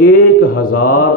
1000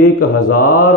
1000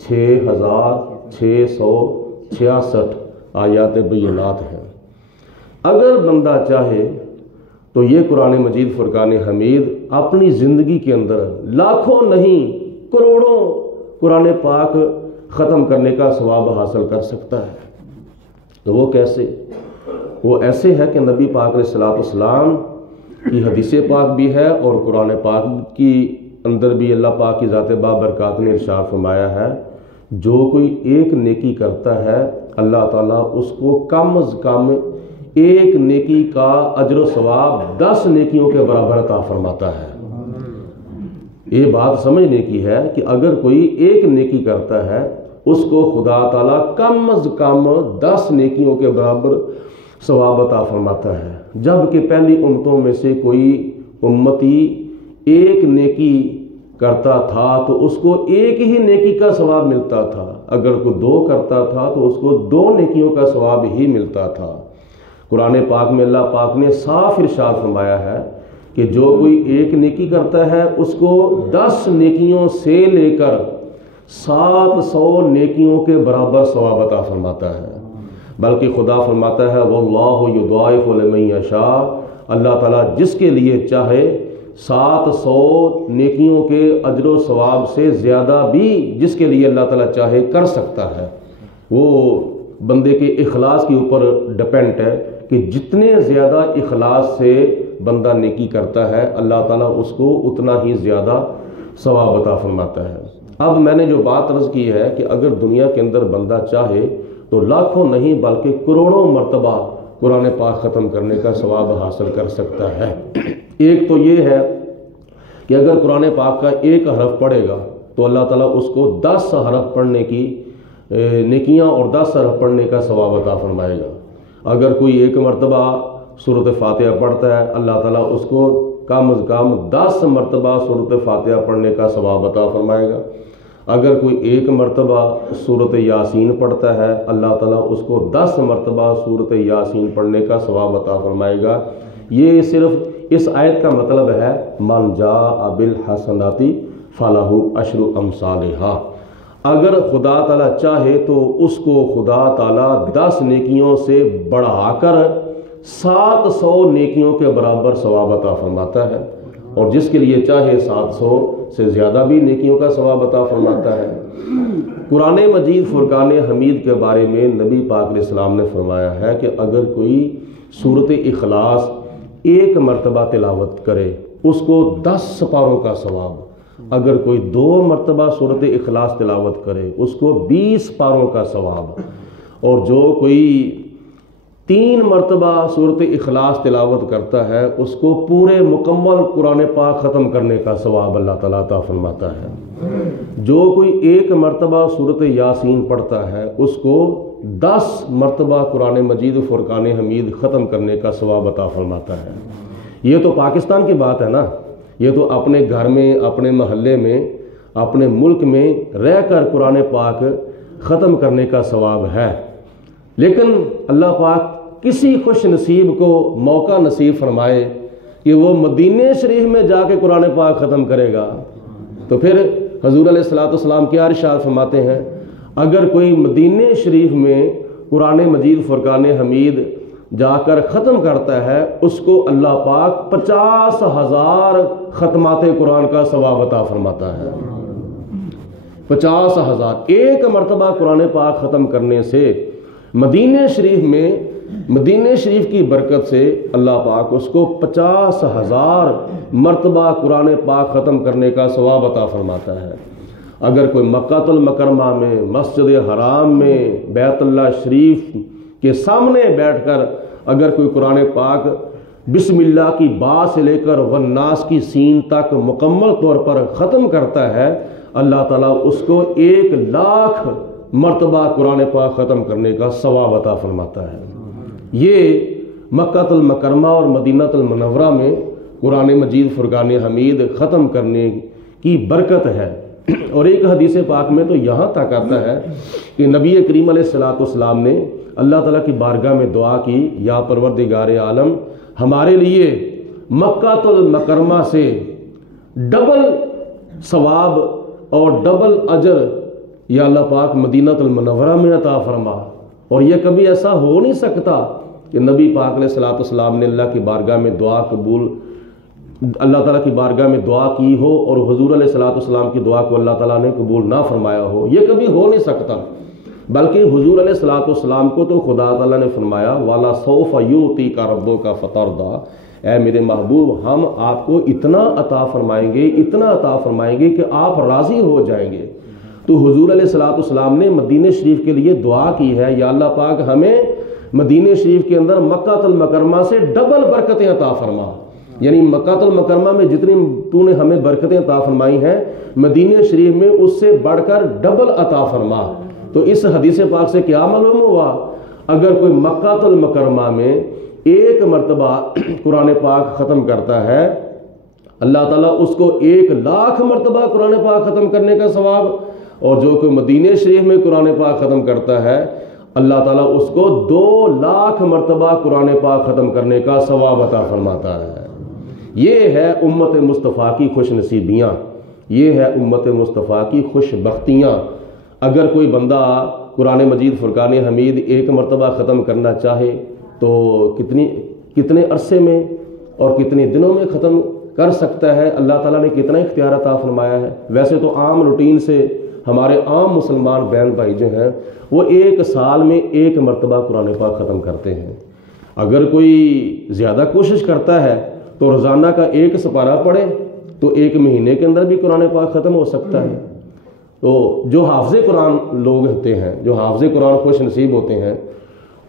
6600 66 آیات بینات ہیں۔ اگر بندہ چاہے تو یہ قرآن مجید فرقان حمید اپنی زندگی کے اندر لاکھوں نہیں کروڑوں قرآن پاک ختم کرنے کا ثواب حاصل کر سکتا ہے۔ تو وہ کیسے؟ وہ ایسے ہے کہ نبی پاک علیہ الصلوۃ والسلام کی حدیث پاک بھی ہے اور قرآن پاک کی اندر بھی اللہ پاک کی ذات بابرکات نے ارشاد فرمایا ہے، جو کوئی ایک نیکی کرتا ہے اللہ تعالیٰ اس کو کم از کم ایک نیکی کا اجر و ثواب 10 نیکیوں کے برابر عطا فرماتا ہے۔ یہ بات سمجھنے کی ہے کہ اگر کوئی ایک نیکی کرتا ہے اس کو خدا تعالیٰ کم از کم 10 نیکیوں کے برابر ثواب عطا فرماتا ہے، جبکہ پہلی امتوں میں سے کوئی امتی ایک نیکی کرتا تھا تو اس کو ایک ہی نیکی کا ثواب ملتا تھا، اگر کوئی 2 کرتا تھا تو اس کو 2 نیکیوں کا ثواب ہی ملتا تھا۔ قرآن پاک میں اللہ پاک نے صاف ارشاد فرمایا ہے کہ جو کوئی ایک نیکی کرتا ہے اس کو 10 نیکیوں سے لے کر 700 نیکیوں کے برابر ثواب عطا فرماتا ہے۔ بلکہ خدا فرماتا ہے واللہ یضاعف لمن یشاء، اللہ تعالیٰ جس کے لیے چاہے 700 نیکیوں کے اجر و ثواب سے زیادہ بھی جس کے لیے اللہ تعالیٰ چاہے کر سکتا ہے۔ وہ بندے کے اخلاص کے اوپر ڈپینڈ ہے کہ جتنے زیادہ اخلاص سے بندہ نیکی کرتا ہے اللہ تعالیٰ اس کو اتنا ہی زیادہ ثواب عطا فرماتا ہے۔ اب میں نے جو بات عرض کی ہے کہ اگر دنیا کے اندر بندہ چاہے تو لاکھوں نہیں بلکہ کروڑوں مرتبہ قرآن پاک ختم کرنے کا ثواب حاصل کر سکتا ہے۔ ایک تو یہ ہے کہ اگر قرآن پاک کا ایک حرف پڑھے گا تو اللہ تعالیٰ اس کو 10 حرف پڑھنے کی نیکیاں اور 10 حرف پڑھنے کا ثواب عطا فرمائے گا۔ اگر کوئی ایک مرتبہ سورۃ فاتحہ پڑھتا ہے اللہ تعالیٰ اس کو کم از کم 10 مرتبہ سورۃ فاتحہ پڑھنے کا ثواب عطا فرمائے گا۔ اگر کوئی ایک مرتبہ سورۃ یاسین پڑھتا ہے اللہ تعالیٰ اس کو 10 مرتبہ سورۃ یاسین پڑھنے کا ثواب عطا فرمائے گا۔ یہ صرف اس آیت کا مطلب ہے من جاء بالحسنات فلہ عشر امثالھا۔ اگر خدا تعالیٰ چاہے تو اس کو خدا تعالیٰ 10 نیکیوں سے بڑھا کر 700 نیکیوں کے برابر ثواب عطا فرماتا ہے، اور جس کے لیے چاہے 700 سے زیادہ بھی نیکیوں کا ثواب عطا فرماتا ہے۔ قرآن مجید فرقان حمید کے بارے میں نبی پاک علیہ السلام نے فرمایا ہے کہ اگر کوئی سورۃ اخلاص ایک مرتبہ تلاوت کرے اس کو 10 سپاروں کا ثواب، اگر کوئی 2 مرتبہ سورۃ اخلاص تلاوت کرے اس کو 20 پاروں کا ثواب، اور جو کوئی 3 مرتبہ سورۃ اخلاص تلاوت کرتا ہے اس کو پورے مکمل قرآن پاک ختم کرنے کا ثواب اللہ تعالیٰ عطا فرماتا ہے۔ جو کوئی 1 مرتبہ سورۃ یاسین پڑھتا ہے اس کو 10 مرتبہ قرآن مجید فرقان حمید ختم کرنے کا ثواب عطا فرماتا ہے۔ یہ تو پاکستان کی بات ہے نا، یہ تو اپنے گھر میں، اپنے محلے میں، اپنے ملک میں رہ کر قرآن پاک ختم کرنے کا ثواب ہے۔ لیکن اللہ پاک کسی خوش نصیب کو موقع نصیب فرمائے کہ وہ مدینہ شریف میں جا کے قرآن پاک ختم کرے گا، تو پھر حضور علیہ الصلوۃ والسلام کیا ارشاد فرماتے ہیں، اگر کوئی مدینہ شریف میں قرآن مجید فرقان حمید جا کر ختم کرتا ہے اس کو اللہ پاک 50,000 ختمات قرآن کا ثواب عطا فرماتا ہے۔ 50,000 ایک مرتبہ قرآن پاک ختم کرنے سے مدینہ شریف میں، مدینہ شریف کی برکت سے اللہ پاک اس کو 50,000 مرتبہ قرآن پاک ختم کرنے کا ثواب عطا فرماتا ہے۔ اگر کوئی مکہ المکرمہ میں، مسجد حرام میں، بیت اللہ شریف کے سامنے بیٹھ کر اگر کوئی قرآن پاک بسم اللہ کی با سے لے کر والناس کی سین تک مکمل طور پر ختم کرتا ہے اللہ تعالیٰ اس کو 1,00,000 مرتبہ قرآن پاک ختم کرنے کا ثواب عطا فرماتا ہے۔ یہ مکہ المکرمہ اور مدینہ المنورہ میں قرآن مجید فرقان حمید ختم کرنے کی برکت ہے۔ اور ایک حدیث پاک میں تو یہاں تک آتا ہے کہ نبی کریم علیہ الصلوۃ والسلام نے اللہ تعالیٰ کی بارگاہ میں دعا کی، یا پروردگار عالم ہمارے لیے مکہ المکرمہ سے ڈبل ثواب اور ڈبل اجر یا اللہ پاک مدینہ المنورہ میں عطا فرما۔ اور یہ کبھی ایسا ہو نہیں سکتا کہ نبی پاک علیہ الصلوۃ والسلام نے اللہ کی بارگاہ میں دعا قبول، اللہ تعالیٰ کی بارگاہ میں دعا کی ہو اور حضور علیہ الصلوۃ والسلام کی دعا کو اللہ تعالیٰ نے قبول نہ فرمایا ہو، یہ کبھی ہو نہیں سکتا۔ بلکہ حضور علیہ الصلوۃ والسلام کو تو خدا تعالیٰ نے فرمایا وَلَا سَوْفَ يُؤْتِيكَ رَبُّكَ فَتَرْضَىٰ، اے میرے محبوب ہم آپ کو اتنا عطا فرمائیں گے، اتنا عطا فرمائیں گے کہ آپ راضی ہو جائیں گے۔ تو حضور علیہ الصلوۃ والسلام نے مدینہ شریف کے لیے دعا کی ہے، یا اللہ پاک ہمیں مدینہ شریف کے اندر مکہ المکرمہ سے ڈبل برکتیں عطا فرما، یعنی مکہ المکرمہ میں جتنی تو نے ہمیں برکتیں عطا فرمائی ہیں مدینہ شریف میں اس سے بڑھ کر ڈبل عطا فرما۔ تو اس حدیث پاک سے کیا معلوم ہوا؟ اگر کوئی مکہ المکرمہ میں ایک مرتبہ قرآن پاک ختم کرتا ہے، اللہ تعالیٰ اس کو 1,00,000 مرتبہ قرآن پاک ختم کرنے کا ثواب، اور جو کوئی مدینہ شریف میں قرآن پاک ختم کرتا ہے اللہ تعالیٰ اس کو 2,00,000 مرتبہ قرآن پاک ختم کرنے کا ثواب عطا فرماتا ہے۔ یہ ہے امت مصطفیٰ کی خوش نصیبیاں، یہ ہے امت مصطفیٰ کی خوش بختیاں۔ اگر کوئی بندہ قرآن مجید فرقان حمید ایک مرتبہ ختم کرنا چاہے تو کتنے عرصے میں اور کتنے دنوں میں ختم کر سکتا ہے، اللہ تعالیٰ نے کتنا اختیار عطا فرمایا ہے۔ ویسے تو عام روٹین سے ہمارے عام مسلمان بہن بھائی جو ہیں وہ 1 سال میں 1 مرتبہ قرآن پاک ختم کرتے ہیں۔ اگر کوئی زیادہ کوشش کرتا ہے تو روزانہ کا 1 سپارہ پڑھے تو 1 مہینے کے اندر بھی قرآن پاک ختم ہو سکتا ہے۔ تو جو حافظ قرآن لوگ ہوتے ہیں، جو حافظ قرآن خوش نصیب ہوتے ہیں،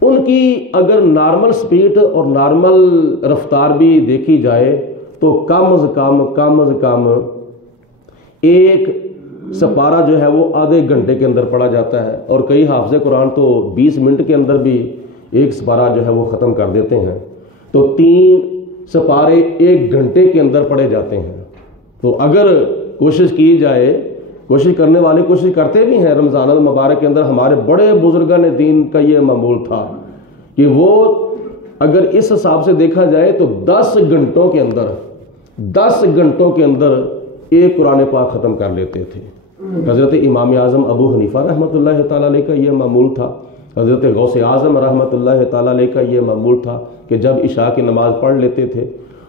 ان کی اگر نارمل سپیڈ اور نارمل رفتار بھی دیکھی جائے تو کم از کم 1 سپارہ جو ہے وہ آدھے گھنٹے کے اندر پڑھا جاتا ہے، اور کئی حافظ قرآن تو 20 منٹ کے اندر بھی 1 سپارہ جو ہے وہ ختم کر دیتے ہیں۔ تو 3 سپارے 1 گھنٹے کے اندر پڑھے جاتے ہیں۔ تو اگر کوشش کی جائے، کوشش کرنے والے کوشش کرتے بھی ہیں، رمضان المبارک کے اندر ہمارے بڑے بزرگان دین کا یہ معمول تھا کہ وہ اگر اس حساب سے دیکھا جائے تو 10 گھنٹوں کے اندر 1 قرآن پاک ختم کر لیتے تھے۔ حضرت امام اعظم ابو حنیفہ رحمۃ اللہ تعالیٰ علیہ کا یہ معمول تھا، حضرت غوث اعظم رحمۃ اللہ تعالیٰ علیہ کا یہ معمول تھا کہ جب عشاء کی نماز پڑھ لیتے تھے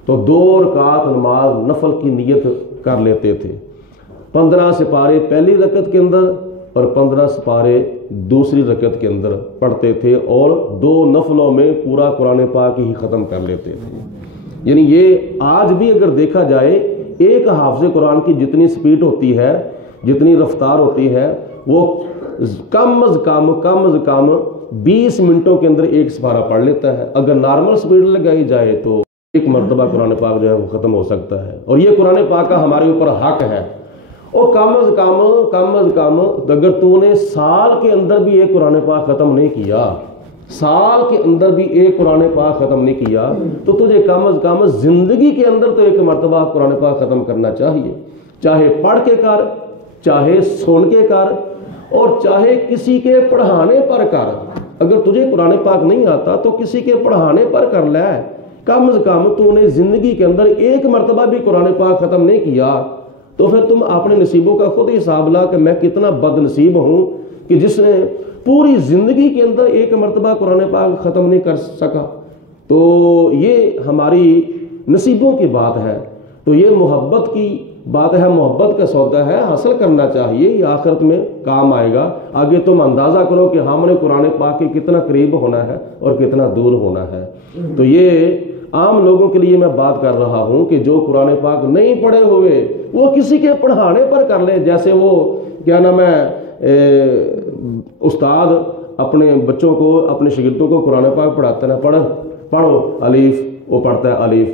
تو 2 رکعت نماز نفل کی نیت کر لیتے تھے، 15 سپارے پہلی رکعت کے اندر اور 15 سپارے دوسری رکعت کے اندر پڑھتے تھے، اور 2 نفلوں میں پورا قرآن پاک ہی ختم کر لیتے تھے۔ یعنی یہ آج بھی اگر دیکھا جائے ایک حافظ قرآن کی جتنی سپیڈ ہوتی ہے، جتنی رفتار ہوتی ہے، وہ کم از کم 20 منٹوں کے اندر 1 سپارہ پڑھ لیتا ہے۔ اگر نارمل سپیڈ لگائی جائے تو 1 مرتبہ قرآن پاک جو ہے وہ ختم ہو سکتا ہے، اور یہ قرآن پاک کا ہمارے اوپر حق ہے۔ اور کم از کم اگر تو نے سال کے اندر بھی 1 قرآن پاک ختم نہیں کیا، سال کے اندر بھی 1 قرآن پاک ختم نہیں کیا، تو تجھے کم از کم زندگی کے اندر تو 1 مرتبہ قرآن پاک ختم کرنا چاہیے، چاہے پڑھ کے کر، چاہے سن کے کر، اور چاہے کسی کے پڑھانے پر کر۔ اگر تجھے قرآن پاک نہیں آتا تو کسی کے پڑھانے پر کر لے، کم از کم تو نے زندگی کے اندر 1 مرتبہ بھی قرآن پاک ختم نہیں کیا تو پھر تم اپنے نصیبوں کا خود حساب لا کہ میں کتنا بد نصیب ہوں کہ جس نے پوری زندگی کے اندر 1 مرتبہ قرآن پاک ختم نہیں کر سکا۔ تو یہ ہماری نصیبوں کی بات ہے، تو یہ محبت کی بات ہے، محبت کا سودا ہے، حاصل کرنا چاہیے، یہ آخرت میں کام آئے گا۔ آگے تم اندازہ کرو کہ ہم نے قرآن پاک کے کتنا قریب ہونا ہے اور کتنا دور ہونا ہے۔ تو یہ عام لوگوں کے لیے میں بات کر رہا ہوں کہ جو قرآن پاک نہیں پڑھے ہوئے وہ کسی کے پڑھانے پر کر لیں، جیسے وہ کیا نام ہے استاد اپنے بچوں کو، اپنے شاگردوں کو قرآن پاک پڑھاتے ہیں، پڑھو الف، وہ پڑھتا ہے الف،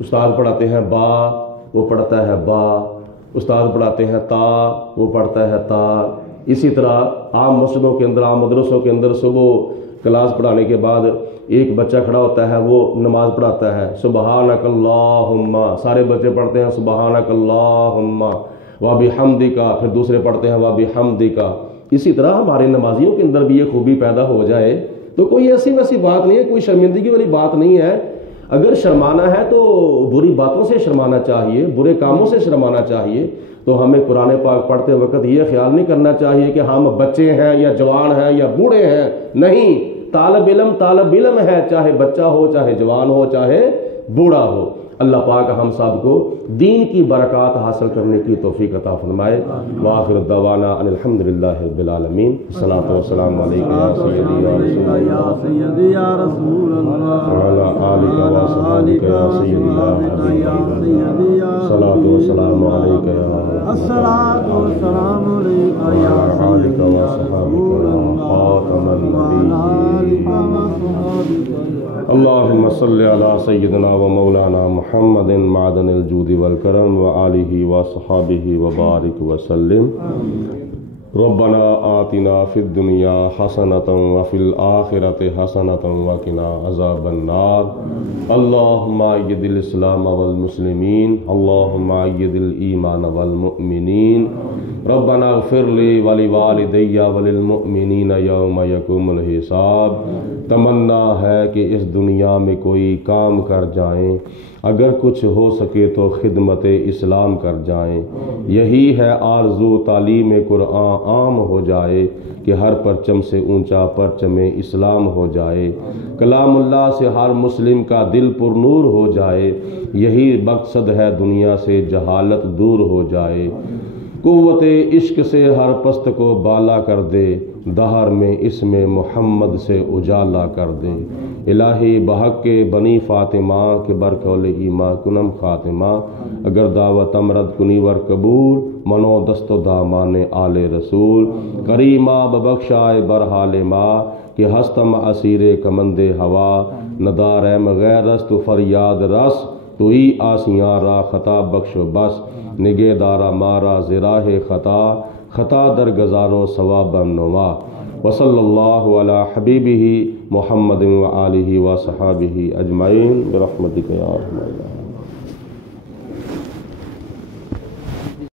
استاد پڑھاتے ہیں با، وہ پڑھتا ہے با، استاد پڑھاتے ہیں تا، وہ پڑھتا ہے تا۔ اسی طرح عام مسجدوں کے اندر، عام مدرسوں کے اندر صبح کلاس پڑھانے کے بعد ایک بچہ کھڑا ہوتا ہے، وہ نماز پڑھاتا ہے سبحانک اللہم، سارے بچے پڑھتے ہیں سبحانک اللہم وبحمدک، پھر دوسرے پڑھتے ہیں وبحمدک۔ اسی طرح ہمارے نمازیوں کے اندر بھی یہ خوبی پیدا ہو جائے تو کوئی ایسی ویسی بات نہیں ہے، کوئی شرمندگی والی بات نہیں ہے، اگر شرمانا ہے تو بری باتوں سے شرمانا چاہیے، برے کاموں سے شرمانا چاہیے. تو ہمیں قرآن پاک پڑھتے وقت یہ خیال نہیں کرنا چاہیے کہ ہم بچے ہیں یا جوان ہیں یا بوڑھے ہیں. نہیں، طالب علم ہے، چاہے بچہ ہو، چاہے جوان ہو، چاہے بوڑھا ہو. اللہ پاک ہم سب کو دین کی برکات حاصل کرنے کی توفیق عطا فرمائے. وآخر دعوانا ان الحمدللہ رب العالمین. الصلاۃ والسلام علیکم یا سیدی یا رسول اللہ وعلی آلک و صحابک یا سیدی یا سیدی. الصلاۃ والسلام علیک یا الصلاۃ والسلام علیک یا آلک و صحابک یا خاتم النبیین. اللہم صلی علی سیدنا و مولانا محمد معدن الجود والکرم وآلہ وصحابہ وبارک وسلم. ربنا آتنا فی الدنیا حسنۃ وفی الآخرۃ حسنۃ وقنا عذاب النار. اللہم اید الاسلام والمسلمین، اللہم اید الایمان والمؤمنین. ربنا اغفر لی ولوالدی وللمؤمنین یوم یقوم الحساب. تمنا ہے کہ اس دنیا میں کوئی کام کر جائیں، اگر کچھ ہو سکے تو خدمت اسلام کر جائیں. یہی ہے آرزو، تعلیم قرآن عام ہو جائے کہ ہر پرچم سے اونچا پرچم اسلام ہو جائے. کلام اللہ سے ہر مسلم کا دل پر نور ہو جائے. یہی مقصد ہے دنیا سے جہالت دور ہو جائے. قوت عشق سے ہر پست کو بالا کر دے، دہر میں اسم محمد سے اجالا کر دے. الہی بحق کے بنی فاطمہ کے برکول ایماں کنم خاتمہ. اگر دعوت امرد کنی ور قبول، منو دست و دامان آل رسول. کریمہ ببخشائے برحال ماں کہ ہستم اسیر کمند ہوا. ندارم غیر رست فریاد رس، تو ہی آسیاں را خطا بخش و بس. نگہ دارا مارا زراہ خطا، خطا در گزارو ثواب نما. وصلی اللہ علی حبیبہ محمد و آلہ و صحابہ اجمعین برحمتک یا ارحم الراحمین.